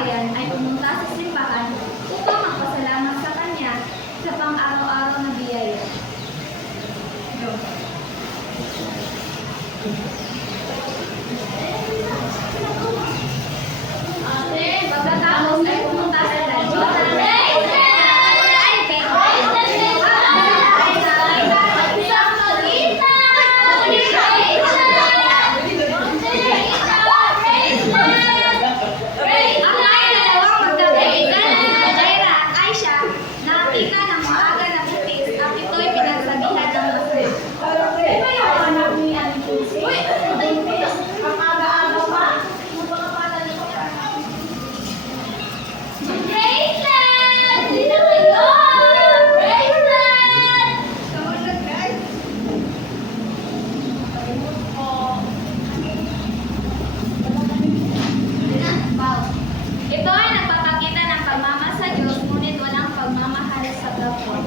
bayan ay pumunta sa simbahan upang magpasalamat sa kanya sa pang-araw-araw na biyaya. Pagkatapos ay pumunta sa ito ay nagpapakita ng pagmamahal sa Diyos, ngunit walang pagmamahal sa kapwa.